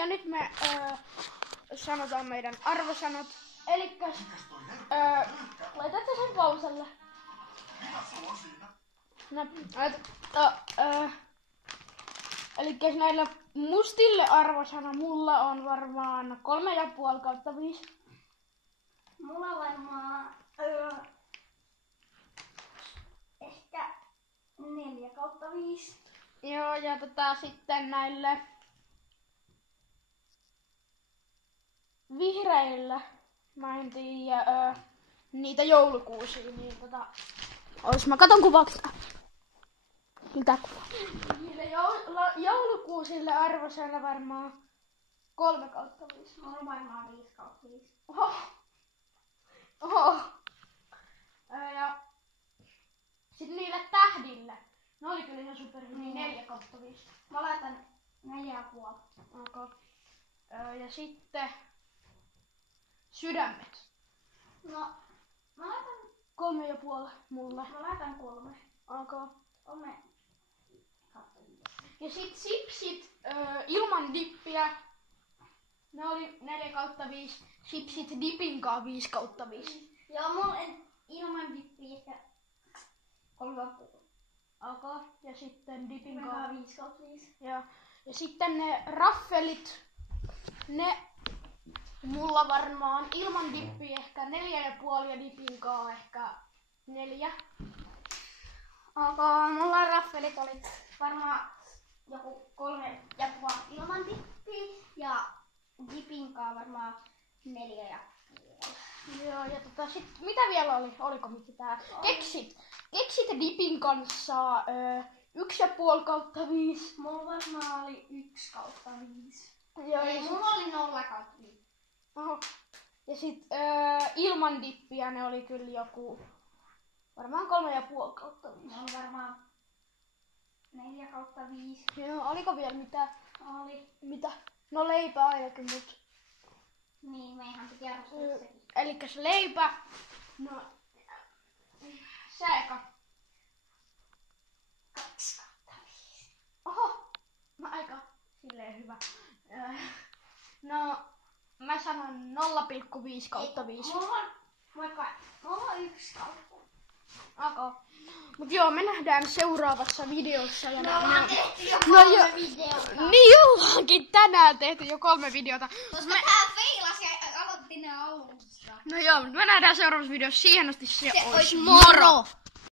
ja nyt me sanotaan meidän arvosanat. Elikkäs, laitatte sen pauselle. No, elikkäs näillä mustille arvosana mulla on varmaan 3,5/5. Mulla varmaan ehkä 4/5. Joo, ja sitten näille vihreille, mä en tiedä, niitä joulukuusia, niin mä katon kuvaksi. Mitä kuvaa? Niille joulukuusille arvosana varmaan 3/5. Mulla on varmaan 5/5. Oho. Ja sitten niille tähdille. Ne oli kyllä ihan superhyviä, 4/5. Mä laitan 4,5. Okay. Ja sitten sydämet. No, mä laitan 3,5 mulle. Mä laitan 3. Okay. 3/5. Ja sit sipsit ilman dippiä. Ne oli 4/5. Sipsit dipinkaan 5/5. Joo, mulla ilman dippiä ehkä 3/5. Okay. Ja sitten dipinkaan 5/5. Ja sitten ne raffelit. Ne mulla varmaan ilman dippiä ehkä 4,5 ja dipinkaan ehkä 4. Mulla raffelit oli varmaan joku 3,5 ilman dippiä ja dipinkaan varmaan 4,5. Joo, ja sit mitä vielä oli? Oliko mitään? Keksit dipin kanssa 1,5/5. Mulla varmaan oli 1/5. Joo, ei, mulla oli 0/5. Oho. Ja sit ilman dippiä ne oli kyllä joku varmaan 3,5/5. Mulla oli varmaan 4/5. Joo, oliko vielä mitään? Oli. Mitä? No leipä ainakin, mut niin, meihän piti arvostaa sekin. Elikkäs leipä. No Seeka. 2/5. Oho, aika silleen hyvä. No mä sanon 0,5/5. Mulla on 1/5. Okay. Mut joo, me nähdään seuraavassa videossa. Ja me ollaan tehty jo 3 videota. Niin ollaankin tänään tehty jo 3 videota. Koska tää feilas ja aloitti ne alusta. No joo, me nähdään seuraavassa videossa. Siihen asti se olisi moro!